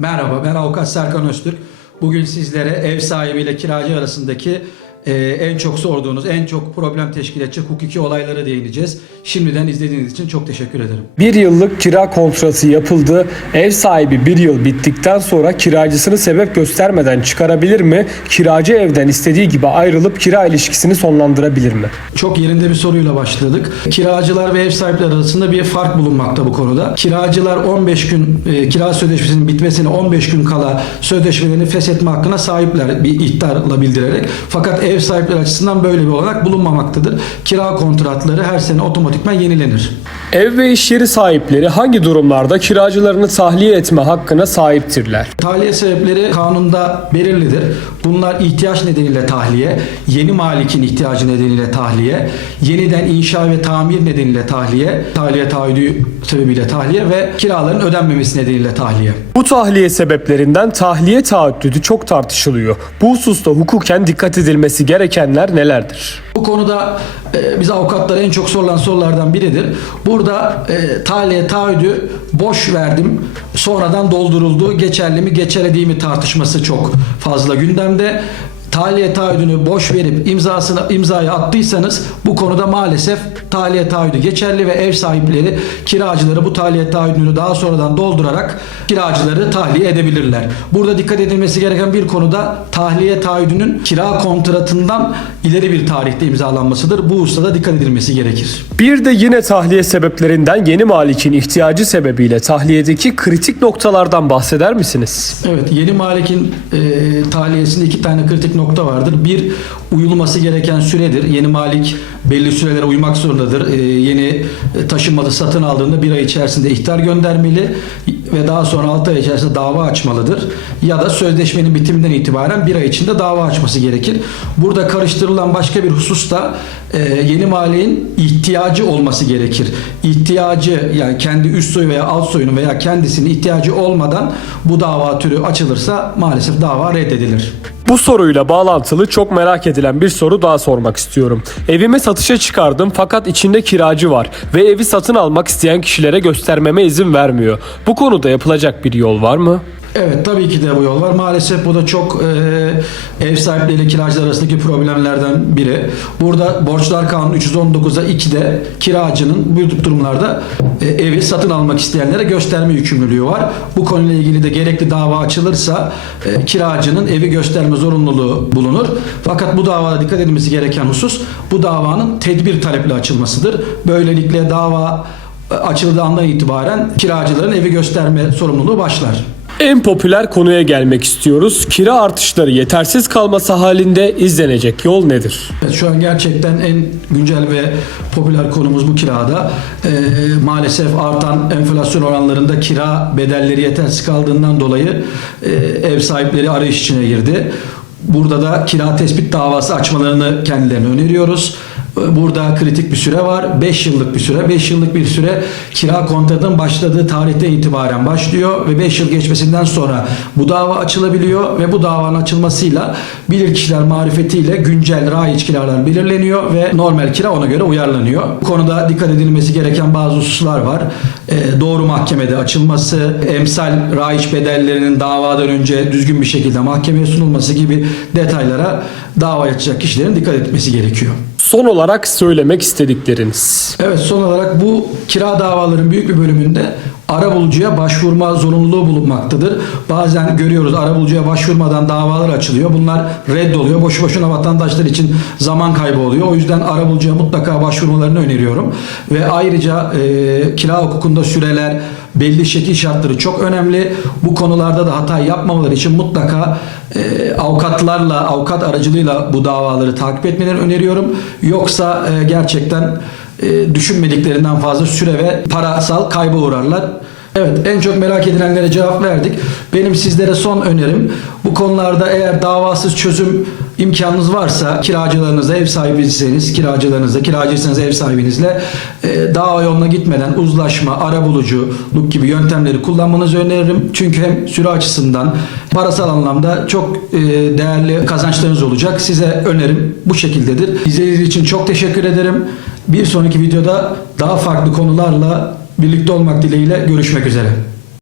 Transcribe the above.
Merhaba, ben avukat Serkan Öztürk. Bugün sizlere ev sahibiyle kiracı arasındaki e, en çok sorduğunuz, en çok problem teşkil edecek hukuki olaylara değineceğiz. Şimdiden izlediğiniz için çok teşekkür ederim. Bir yıllık kira kontratı yapıldı. Ev sahibi bir yıl bittikten sonra kiracısını sebep göstermeden çıkarabilir mi? Kiracı evden istediği gibi ayrılıp kira ilişkisini sonlandırabilir mi? Çok yerinde bir soruyla başladık. Kiracılar ve ev sahipleri arasında bir fark bulunmakta bu konuda. Kiracılar 15 gün e, kira sözleşmesinin bitmesine 15 gün kala sözleşmelerini feshetme hakkına sahipler bir ihtarla bildirerek. Fakat ev sahipleri açısından böyle bir olanak bulunmamaktadır. Kira kontratları her sene otomatikman yenilenir. Ev ve iş yeri sahipleri hangi durumlarda kiracılarını tahliye etme hakkına sahiptirler? Tahliye sebepleri kanunda belirlidir. Bunlar ihtiyaç nedeniyle tahliye, yeni malikin ihtiyacı nedeniyle tahliye, yeniden inşa ve tamir nedeniyle tahliye, tahliye taahhüdü sebebiyle tahliye ve kiraların ödenmemesi nedeniyle tahliye. Bu tahliye sebeplerinden tahliye taahhüdü çok tartışılıyor. Bu hususta hukuken dikkat edilmesi gerekenler nelerdir? Bu konuda e, biz avukatlara en çok sorulan sorulardan biridir. Burada e, tahliye taahhüdü boş verdim, sonradan dolduruldu, geçerli mi geçerli değil mi tartışması çok fazla gündemde. Tahliye taahhüdünü boş verip imzasını imzayı attıysanız bu konuda maalesef tahliye taahhüdü geçerli ve ev sahipleri kiracıları bu tahliye taahhüdünü daha sonradan doldurarak kiracıları tahliye edebilirler. Burada dikkat edilmesi gereken bir konuda tahliye taahhüdünün kira kontratından ileri bir tarihte imzalanmasıdır. Bu hususada dikkat edilmesi gerekir. Bir de yine tahliye sebeplerinden yeni malikin ihtiyacı sebebiyle tahliyedeki kritik noktalardan bahseder misiniz? Evet, yeni malikin e, tahliyesinde iki tane kritik nokta vardır. Bir, uyulması gereken süredir. Yeni malik belli sürelere uymak zorundadır. E, yeni taşınmazı satın aldığında bir ay içerisinde ihtar göndermeli ve daha sonra 6 ay içerisinde dava açmalıdır. Ya da sözleşmenin bitiminden itibaren bir ay içinde dava açması gerekir. Burada karıştırılan başka bir husus da e, yeni maliğin ihtiyacı olması gerekir. İhtiyacı yani kendi üst soyu veya alt soyunu veya kendisinin ihtiyacı olmadan bu dava türü açılırsa maalesef dava reddedilir. Bu soruyla bağlantılı çok merak edilen bir soru daha sormak istiyorum. Evimi satışa çıkardım fakat içinde kiracı var ve evi satın almak isteyen kişilere göstermeme izin vermiyor. Bu konuda yapılacak bir yol var mı? Evet tabii ki de bu yol var. Maalesef bu da çok e, ev sahipleriyle kiracılar arasındaki problemlerden biri. Burada Borçlar Kanunu 319'a 2'de kiracının bu durumlarda e, evi satın almak isteyenlere gösterme yükümlülüğü var. Bu konuyla ilgili de gerekli dava açılırsa e, kiracının evi gösterme zorunluluğu bulunur. Fakat bu davada dikkat edilmesi gereken husus bu davanın tedbir taleple açılmasıdır. Böylelikle dava e, açıldığı andan itibaren kiracıların evi gösterme sorumluluğu başlar. En popüler konuya gelmek istiyoruz. Kira artışları yetersiz kalması halinde izlenecek yol nedir? Evet, şu an gerçekten en güncel ve popüler konumuz bu kirada. Ee, maalesef artan enflasyon oranlarında kira bedelleri yetersiz kaldığından dolayı e, ev sahipleri arayış içine girdi. Burada da kira tespit davası açmalarını kendilerine öneriyoruz. Burada kritik bir süre var. 5 yıllık bir süre. 5 yıllık bir süre kira kontratının başladığı tarihten itibaren başlıyor ve 5 yıl geçmesinden sonra bu dava açılabiliyor ve bu davanın açılmasıyla bilirkişiler marifetiyle güncel raiç kiralar belirleniyor ve normal kira ona göre uyarlanıyor. Bu konuda dikkat edilmesi gereken bazı hususlar var. Ee, doğru mahkemede açılması, emsal raiç bedellerinin davadan önce düzgün bir şekilde mahkemeye sunulması gibi detaylara dava açacak kişilerin dikkat etmesi gerekiyor. Son olarak söylemek istedikleriniz. Evet son olarak bu kira davaların büyük bir bölümünde arabulucuya başvurma zorunluluğu bulunmaktadır. Bazen görüyoruz arabulucuya başvurmadan davalar açılıyor. Bunlar reddoluyor. Boşu boşuna vatandaşlar için zaman kaybı oluyor. O yüzden arabulucuya mutlaka başvurmalarını öneriyorum. Ve ayrıca e, kira hukukunda süreler, belli şekil şartları çok önemli. Bu konularda da hata yapmamaları için mutlaka e, avukatlarla, avukat aracılığıyla bu davaları takip etmelerini öneriyorum. Yoksa e, gerçekten e, düşünmediklerinden fazla süre ve parasal kayba uğrarlar. Evet en çok merak edilenlere cevap verdik. Benim sizlere son önerim bu konularda eğer davasız çözüm imkanınız varsa kiracılarınızla ev sahibiyseniz kiracılarınızla kiracıysanız ev sahibinizle e, dava yoluna gitmeden uzlaşma, arabuluculuk gibi yöntemleri kullanmanızı öneririm. Çünkü hem süre açısından parasal anlamda çok e, değerli kazançlarınız olacak. Size önerim bu şekildedir. İzlediğiniz için çok teşekkür ederim. Bir sonraki videoda daha farklı konularla birlikte olmak dileğiyle görüşmek üzere.